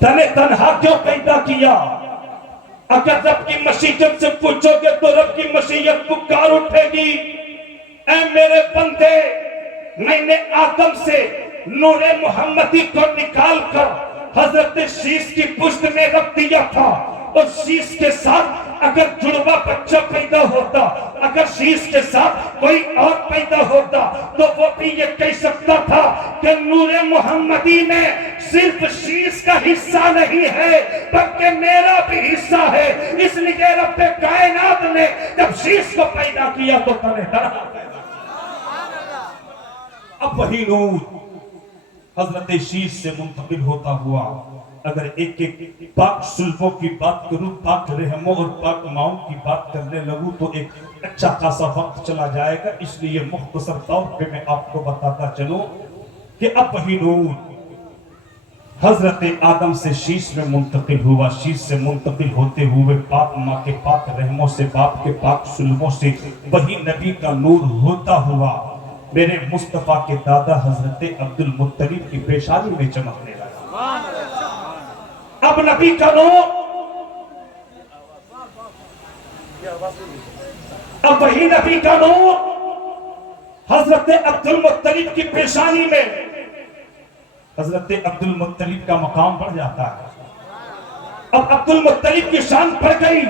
تنے تنہا کیوں پیدا کیا؟ اگر رب کی مشیت سے پوچھو گے تو رب کی مشیت پکار اٹھے گی، اے میرے بندے، میں نے آدم سے نور محمدی کو نکال کر حضرت شیش کی پشت میں رکھ دیا تھا، اور شیش کے ساتھ اگر جڑوا بچہ پیدا ہوتا، اگر شیش کے ساتھ کوئی اور پیدا ہوتا تو وہ بھی یہ کہہ سکتا تھا کہ نور محمدی میں صرف شیش کا حصہ نہیں ہے بلکہ میرا بھی حصہ ہے۔ اس لیے رب کائنات نے جب شیش کو پیدا کیا تو تنے تنہا پیدا کیا۔ اب وہی نور حضرت شیش سے منتقل ہوتا ہوا، اگر ایک ایک پاک سلفوں کی بات کروں، پاک رحموں اور پاک ماؤں کی بات کرنے لگوں تو ایک اچھا خاصا وقت چلا جائے گا، اس لیے مختصر طور پہ میں آپ کو بتاتا چلوں کہ اب وہی نور حضرت آدم سے شیش میں منتقل ہوا، شیش سے منتقل ہوتے ہوئے پاک ماں کے پاک رحموں سے، باپ کے پاک سلفوں سے وہی نبی کا نور ہوتا ہوا میرے مصطفیٰ کے دادا حضرت عبد المطلب کی پیشانی میں چمکنے لگا۔ اب نبی کا نور، اب وہی نبی کا نور حضرت عبد المطلب کی پیشانی میں، حضرت عبد المطلب کا مقام بڑھ جاتا ہے۔ اب عبد المطلب کی شان بڑھ گئی،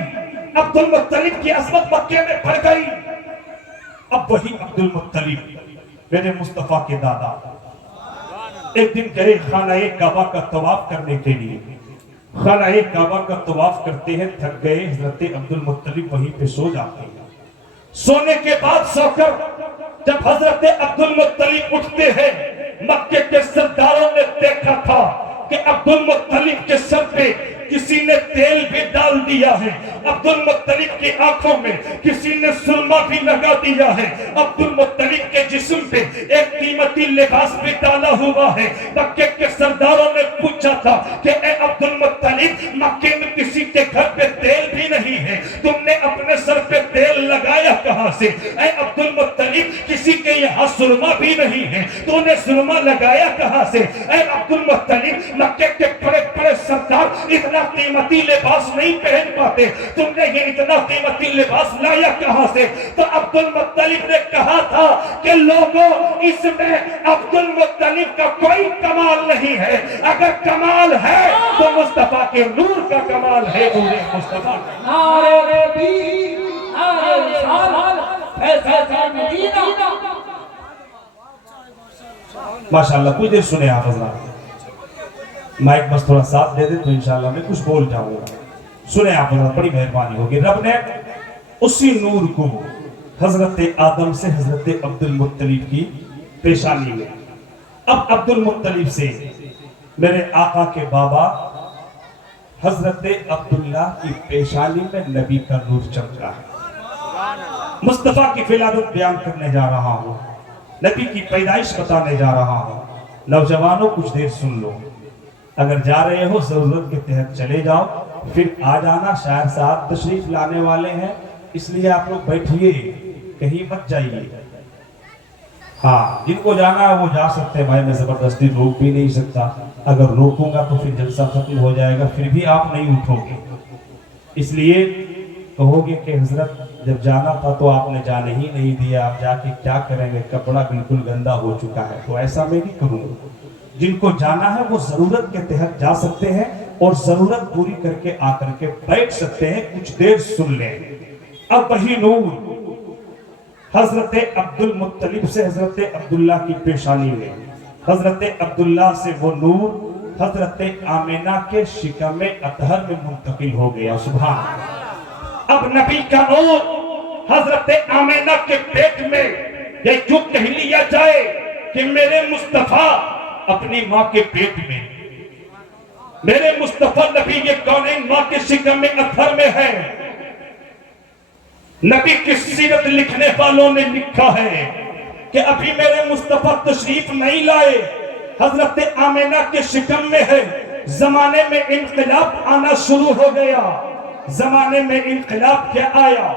عبد المطلب کی عظمت مکے میں بڑھ گئی۔ اب وہی عبد المطلب میرے مصطفیٰ کے دادا ایک دن گئے خانہ کعبہ کا طواف کرنے کے لیے، خانہ کعبہ کا طواف کرتے ہیں، تھک گئے، حضرت عبد المطلب وہیں پہ سو جاتے ہیں۔ سونے کے بعد سو کر جب حضرت عبد المطلب اٹھتے ہیں، مکے کے سرداروں نے دیکھا تھا کہ عبد المطلب کے سر پہ کسی نے تیل بھی ڈال دیا ہے، عبد المطلب کی آنکھوں میں کسی نے سرما بھی لگا دیا ہے، عبد المطلب کے جسم پہ ایک قیمتی لباس بھی ڈالا ہوا ہے۔ مکے کے سرداروں نے پوچھا تھا کہ اے عبد المطلب، مکے میں کسی کے گھر پہ تیل بھی نہیں ہے، تم نے اپنے سر پہ تیل لگایا کہاں سے؟ اے عبد المطلب، کسی کے یہاں سرما بھی نہیں ہے، تو نے سرما لگایا کہاں سے؟ اے عبد المطلب، مکے کے بڑے بڑے سردار اتنا قیمتی لباس نہیں پہن پاتے، تم نے یہ اتنا قیمتی لباس لایا کہاں سے؟ تو عبد المطلب نے کہا تھا کہ لوگوں، اس میں عبد المطلب کا کوئی کمال نہیں ہے، اگر کمال ہے تو مصطفیٰ کے نور کا کمال ہے، نور مصطفیٰ کا۔ نعرہ تکبیر، نعرہ رسالت، فیضان مدینہ۔ ماشاءاللہ کچھ دیر سنے آپ حضرات، مائک بس تھوڑا ساتھ دے دے تو انشاءاللہ میں کچھ بول جاؤں گا۔ سنے آپ حضرات، بڑی مہربانی ہوگی۔ رب نے اسی نور کو حضرت آدم سے حضرت عبد المطلب کی پیشانی میں، اب عبد المطلب سے میرے آقا کے بابا حضرت عبداللہ کی پیشانی میں نبی کا نور چمکا ہے۔ مصطفیٰ کی ولادت بیان کرنے جا رہا ہوں، نبی کی پیدائش بتانے جا رہا ہوں۔ نوجوانوں کچھ دیر سن لو، اگر جا رہے ہو ضرورت کے تحت چلے جاؤ، پھر آ جانا، شاعر صاحب تشریف لانے والے ہیں، اس لیے آپ لوگ بیٹھیے، کہیں مت جائیے۔ ہاں، جن کو جانا ہے وہ جا سکتے ہیں بھائی، میں زبردستی روک بھی نہیں سکتا، اگر روکوں گا تو پھر جلسہ ختم ہو جائے گا، پھر بھی آپ نہیں اٹھو گے، اس لیے کہو گے کہ حضرت جب جانا تھا تو آپ نے جانے ہی نہیں دیا، آپ جا کے کیا کریں گے، کپڑا بالکل گندا ہو چکا ہے۔ تو ایسا میں نہیں کروں گا، جن کو جانا ہے وہ ضرورت کے تحت جا سکتے ہیں اور ضرورت پوری کر کے آ کر کے بیٹھ سکتے ہیں، کچھ دیر سن لیں۔ اب وہی نور حضرت عبد المطلب سے حضرت عبداللہ کی پیشانی میں، حضرت عبداللہ سے وہ نور حضرت آمینہ کے شکم اطہر میں منتقل ہو گیا۔ سبحان اللہ۔ اب نبی کا نور حضرت آمینہ کے پیٹ میں، یہ جو کہہ لیا جائے کہ میرے مصطفیٰ اپنی ماں کے پیٹ میں، میرے مصطفیٰ نبی یہ کونین ماں کے شکم اطہر میں ہے۔ نبی کی سیرت لکھنے والوں نے لکھا ہے کہ ابھی میرے مصطفیٰ تشریف نہیں لائے، حضرت آمینہ کے شکم میں ہے۔ زمانے میں انقلاب آنا شروع ہو گیا، زمانے میں انقلاب کیا آیا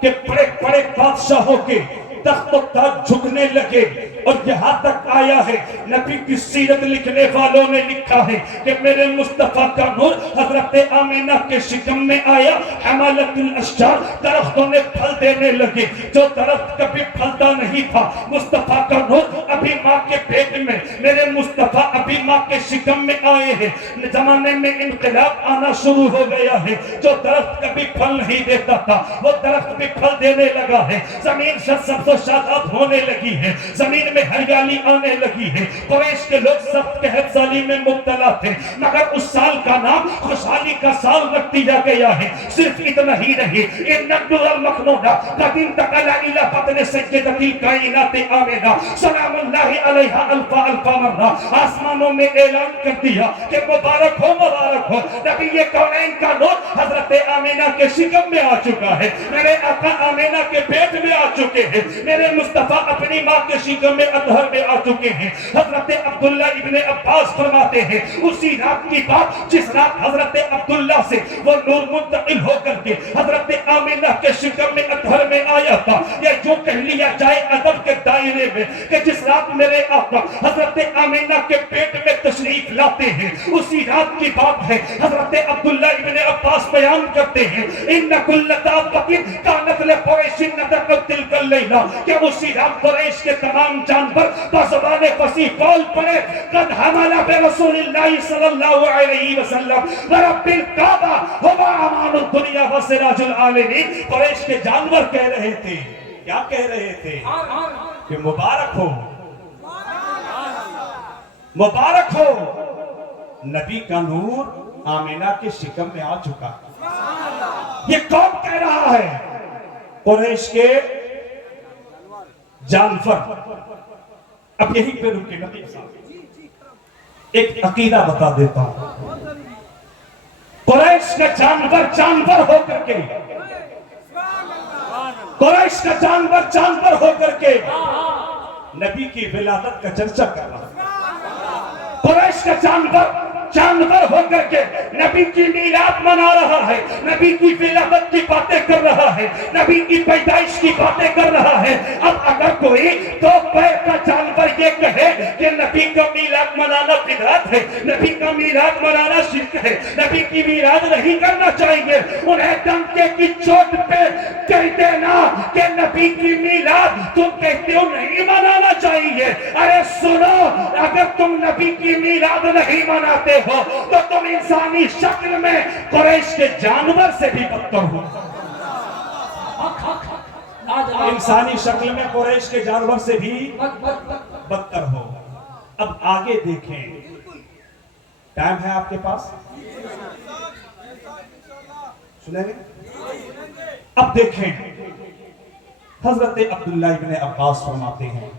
کہ بڑے بڑے بادشاہوں کے تخت و تاج جھکنے لگے، اور یہاں تک آیا ہے نبی کی سیرت لکھنے والوں نے لکھا ہے کہ میرے مصطفیٰ کا نور حضرت آمینہ کے شکم میں آیا، حمالت الاشجار، درختوں نے پھل دینے لگے، جو درخت کبھی پھلتا نہیں تھا، مصطفیٰ کا نور ابھی ماں کے پیٹ میں، میرے مصطفیٰ ابھی ماں کے شکم میں آئے ہیں، زمانے میں انقلاب آنا شروع ہو گیا ہے، جو درخت کبھی پھل نہیں دیتا تھا وہ درخت بھی پھل دینے لگا ہے، زمین سبز و شاداب ہونے لگی ہے، زمین میں ہریالی آنے لگی ہے۔ قریش کے لوگ سخت قحط سالی میں مبتلا تھے، مگر اس سال کا نام خوشحالی کا سال رکھ دیا گیا ہے۔ صرف اتنا ہی نہیں، ان الدر المکنونہ قد انتقل الى بطن سیدۃ الکائنات آمنہ سلام اللہ علیہا الف الف مرہ، آسمانوں میں اعلان کر دیا کہ مبارک ہو مبارک ہو، نبی کونین کا نور حضرت آمینہ کے شکم میں آ چکا ہے، میرے آقا آمینہ کے پیٹ میں آ چکے ہیں، میرے مصطفیٰ اپنی ماں کے شکم میں اطہر میں آ چکے ہیں۔ حضرت عبداللہ ابن عباس فرماتے ہیں اسی رات کی بات جس رات حضرت عبداللہ سے وہ نور منتقل ہو کر کے حضرت آمینہ کے شکم میں اطہر میں آیا تھا، یہ جو کہہ لیا جائے ادب کے دائرے میں کہ جس رات میرے آقا حضرت آمینہ کے پیٹ میں تشریف لاتے ہیں اسی رات کی بات ہے۔ حضرت عبداللہ ابن عباس بیان کرتے ہیں ان کل دابۃ کانت لقریش نطقت تلک اللیلہ، کہ اسی رات قریش کے تمام جانور بزبان فصیح بول پڑے قد حمل برسول اللہ صلی اللہ علیہ وسلم ورب الکعبہ ہوا امان الدنیا وسراج العالمین۔ قریش کے جانور کہہ رہے تھے، کیا کہہ رہے تھے؟ کہ مبارک ہو مبارک ہو، نبی کا نور آمینہ کے شکم میں آ چکا۔ یہ کون کہہ رہا ہے؟ قریش کے جانور۔ اب یہی پہ رکے نبی صاحب، ایک عقیدہ بتا دیتا ہوں۔ قریش کا جانور ہو کر کے، قریش کا جانور ہو کر کے نبی کی ولادت کا چرچا کر رہا ہے۔ قریش کا جانور ہو کر کے نبی کی میلاد منا رہا ہے، نبی کی ولادت کی باتیں کر رہا ہے، نبی کی پیدائش کی باتیں کر رہا ہے۔ اب اگر کوئی دو پیر کا جانور یہ کہے کہ نبی کا میلاد منانا بدعت ہے، نبی کا میلاد منانا شرک ہے، نبی کی میلاد نہیں کرنا چاہیے، انہیں ڈنکے کی چوٹ پہ کہہ دینا کہ نبی کی میلاد تم کہتے ہو نہیں منانا چاہیے۔ ارے سنو، اگر تم نبی کی میلاد نہیں مناتے ہو تو تم انسانی شکل میں قریش کے جانور سے بھی بدتر ہو، انسانی شکل میں قریش کے جانور سے بھی بدتر ہو۔ اب آگے دیکھیں، ٹائم ہے آپ کے پاس؟ سنیں گے؟ اب دیکھیں، حضرت عبداللہ ابن عباس فرماتے ہیں